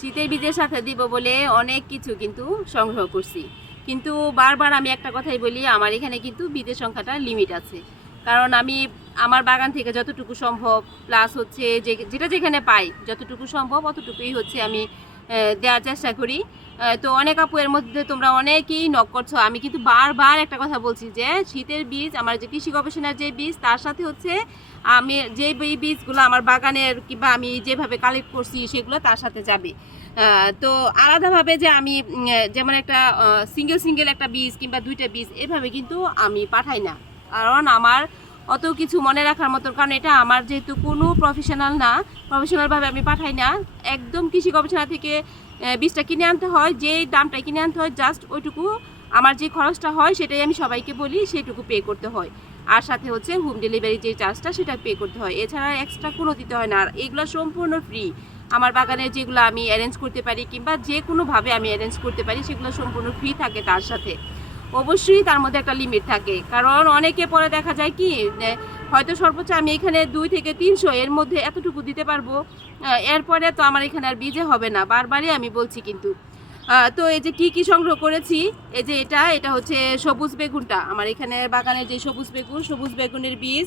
শীতের বীজের সাথে দিব বলে অনেক কিছু কিন্তু সংগ্রহ করছি, কিন্তু বারবার আমি একটা কথাই বলি, আমার এখানে কিন্তু বীজের সংখ্যাটা লিমিট আছে। কারণ আমি আমার বাগান থেকে যতটুকু সম্ভব, প্লাস হচ্ছে যেটা যেখানে পাই যতটুকু সম্ভব অতটুকুই হচ্ছে আমি দেওয়ার চেষ্টা করি। তো অনেক আপু এর মধ্যে তোমরা অনেকেই নক করছো, আমি কিন্তু বারবার একটা কথা বলছি যে শীতের বীজ, আমার যে কৃষি গবেষণার যে বীজ, তার সাথে হচ্ছে আমি যে বীজগুলো আমার বাগানের কিংবা আমি যেভাবে কালেক্ট করছি সেগুলো তার সাথে যাবে। তো আলাদাভাবে যে আমি যেমন একটা সিঙ্গেল একটা বীজ কিংবা দুইটা বীজ এভাবে কিন্তু আমি পাঠাই না, কারণ আমার অত কিছু মনে রাখার মতো, কারণ এটা আমার যেহেতু কোনো প্রফেশনালভাবে আমি পাঠাই না, একদম কৃষি গবেষণা থেকে বীজটা কিনে আনতে হয়, যেই দামটা কিনে আনতে হয় জাস্ট ওইটুকু আমার যে খরচটা হয় সেটাই আমি সবাইকে বলি সেটুকু পে করতে হয়, আর সাথে হচ্ছে হোম ডেলিভারি যে চার্জটা সেটা পে করতে হয়, এছাড়া এক্সট্রা কোনো দিতে হয় না। আর এগুলো সম্পূর্ণ ফ্রি। আমার বাগানে যেগুলো আমি অ্যারেঞ্জ করতে পারি কিংবা যে কোনোভাবে আমি অ্যারেঞ্জ করতে পারি সেগুলো সম্পূর্ণ ফ্রি থাকে। তার সাথে অবশ্যই তার মধ্যে একটা লিমিট থাকে, কারণ অনেকে পরে দেখা যায় কি হয়তো সর্বোচ্চ আমি এখানে 2 থেকে 300 এর মধ্যে এতটুকু দিতে পারবো, এরপরে তো আমার এখানে আর বীজে হবে না, বারবারই আমি বলছি। কিন্তু তো এই যে কি সংগ্রহ করেছি, এই যে এটা হচ্ছে সবুজ বেগুনটা, আমার এখানে বাগানে যে সবুজ বেগুনের বীজ।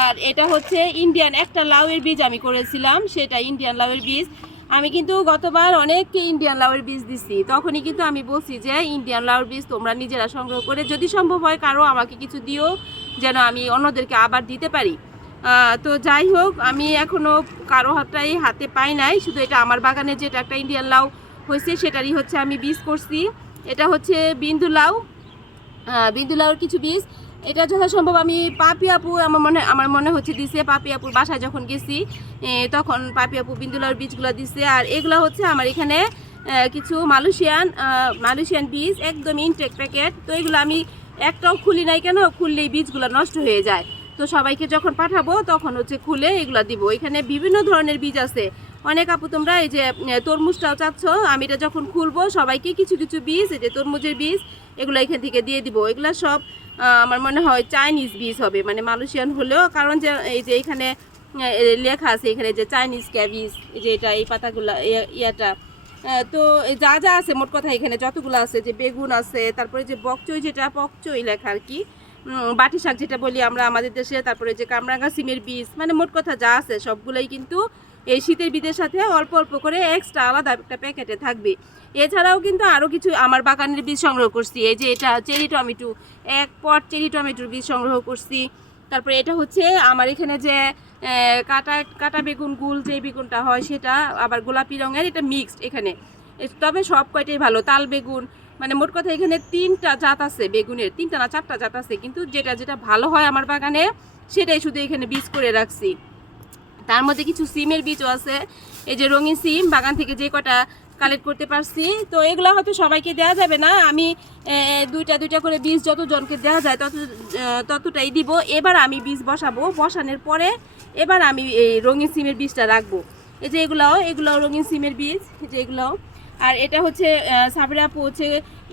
আর এটা হচ্ছে ইন্ডিয়ান একটা লাউয়ের বীজ আমি করেছিলাম, সেটা ইন্ডিয়ান লাউয়ের বীজ। আমি কিন্তু গতবার অনেককে ইন্ডিয়ান লাউয়ের বীজ দিচ্ছি, তখনই কিন্তু আমি বলছি যে ইন্ডিয়ান লাউয়ের বীজ তোমরা নিজেরা সংগ্রহ করে যদি সম্ভব হয় কারো আমাকে কিছু দিও, যেন আমি অন্যদেরকে আবার দিতে পারি। তো যাই হোক, আমি এখনও কারো হাতে পাই নাই, শুধু এটা আমার বাগানে যেটা একটা ইন্ডিয়ান লাউ হয়েছে সেটারই হচ্ছে আমি বীজ করছি। এটা হচ্ছে বিন্দু লাউর কিছু বীজ। এটা যথাসম্ভব আমি পাপি আপু আমার মনে হচ্ছে দিছে, পাপি আপুর বাসায় যখন গেছি তখন পাপি আপু বিন্দু লাউর বীজগুলো দিছে। আর এগুলো হচ্ছে আমার এখানে কিছু মালয়েশিয়ান বীজ, একদম ইনটেক প্যাকেট। তো এগুলো আমি একটাও খুলি নাই, কেন খুললেই বীজগুলো নষ্ট হয়ে যায়। তো সবাইকে যখন পাঠাবো তখন হচ্ছে খুলে এগুলো দিব। এখানে বিভিন্ন ধরনের বীজ আছে। অনেক আপু তোমরা এই যে তরমুজটাও চাচ্ছ, আমি এটা যখন খুলবো সবাইকে কিছু বীজ, এই যে তরমুজের বীজ, এগুলো এখান থেকে দিয়ে দিব। এগুলো সব আমার মনে হয় চাইনিজ বীজ হবে, মানে মালয়েশিয়ান হলেও, কারণ যে এই যে এখানে লেখা আছে এখানে যে চাইনিজ ক্যাবিজ, এই যে এটা এই পাতাগুলা ইয়াটা। তো যা আছে মোট কথা এখানে যতগুলো আছে, যে বেগুন আছে, তারপরে যে বকচই, যেটা পকচই লেখা আর কি, বাটি শাক যেটা বলি আমরা আমাদের দেশে, তারপরে যে কামরাঙ্গা সিমের বীজ, মানে মোট কথা যা আছে সবগুলোই কিন্তু এই শীতের বীজের সাথে অল্প অল্প করে এক্সট্রা আলাদা একটা প্যাকেটে থাকবে। এছাড়াও কিন্তু আরও কিছু আমার বাগানের বীজ সংগ্রহ করছি। এই যে এটা চেরি টমেটো, 1 পট চেরি টমেটোর বীজ সংগ্রহ করছি। তারপরে এটা হচ্ছে আমার এখানে যে কাটা বেগুন, গুল যে বেগুনটা হয় সেটা, আবার গোলাপি রঙের, এটা মিক্সড এখানে। তবে সব কয়টাই ভালো। তাল বেগুন, মানে মোট কথা এখানে 3টা জাত আছে বেগুনের, 3টা না 4টা জাত আছে, কিন্তু যেটা ভালো হয় আমার বাগানে সেটাই শুধু এখানে বীজ করে রাখছি। তার মধ্যে কিছু সিমের বীজও আছে, এই যে রঙিন সিম, বাগান থেকে যে কটা কালেক্ট করতে পারছি। তো এগুলো হয়তো সবাইকে দেওয়া যাবে না, আমি দুইটা করে বীজ যতজনকে দেওয়া যায় ততটাই দিব। এবার আমি বীজ বসাবো, বসানোর পরে এবার আমি এই রঙিন সিমের বীজটা রাখবো। এই যে এগুলো রঙিন সিমের বীজ, যে এগুলো। আর এটা হচ্ছে সাবরা আপু হচ্ছে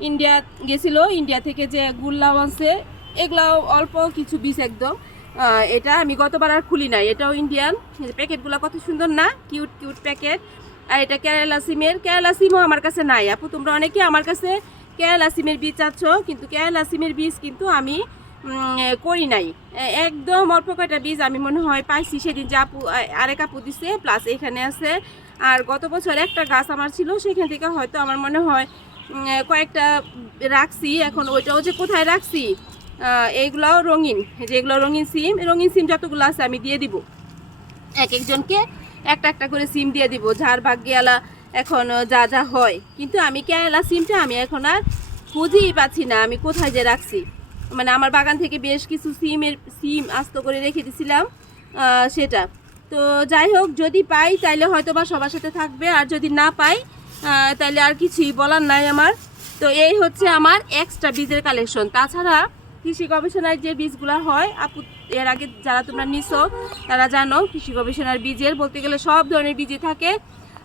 ইন্ডিয়া গেছিল, ইন্ডিয়া থেকে যে গুল্লাও আছে, এগুলো অল্প কিছু বীজ একদম। এটা আমি গতবার আর খুলি নাই, এটাও ইন্ডিয়ান। প্যাকেটগুলো কত সুন্দর না, কিউট প্যাকেট। আর এটা কেরালা সিমও আমার কাছে নাই আপু, তোমরা অনেকে আমার কাছে কেরালা সিমের বীজ চাচ্ছ, কিন্তু কেরালা সিমের বীজ কিন্তু আমি করি নাই। একদম অল্প কয়টা বীজ আমি মনে হয় পাইছি সেদিন, যে আপু আরেক আপু দিছে, প্লাস এখানে আছে। আর গত বছর একটা গাছ আমার ছিল, সেখান থেকে হয়তো আমার মনে হয় কয়েকটা রাখছি। এখন ওইটাও যে কোথায় রাখছি, এইগুলাও রঙিন, যেগুলো রঙিন সিম যতগুলো আছে আমি দিয়ে দিব, একজনকে একটা করে সিম দিয়ে দিব, যার ভাগ্যেলা এখন যা হয়। কিন্তু আমি কেরালা সিমটা আমি এখন আর খুঁজেই পাচ্ছি না, আমি কোথায় যে রাখছি। মানে আমার বাগান থেকে বেশ কিছু সিম আস্ত করে রেখে দিছিলাম সেটা। তো যাই হোক, যদি পাই তাইলে হয়তো বা সবার সাথে থাকবে, আর যদি না পাই তাইলে আর কিছুই বলার নাই আমার। তো এই হচ্ছে আমার এক্সট্রা বীজের কালেকশন। তাছাড়া কৃষি গবেষণার যে বীজগুলো হয় আপু, এর আগে যারা তোমরা নিছো তারা জানো, কৃষি গবেষণার বীজের বলতে গেলে সব ধরনের বীজই থাকে।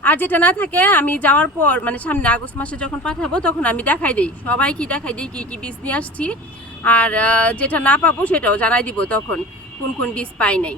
আর যেটা না থাকে আমি যাওয়ার পর, মানে সামনে আগস্ট মাসে যখন পাঠাবো তখন আমি দেখাই দিই, সবাইকে দেখাই দিই কী বীজ নিয়ে আসছি। আর যেটা না পাবো সেটাও জানাই দিব তখন, কোন বীজ পাই নাই।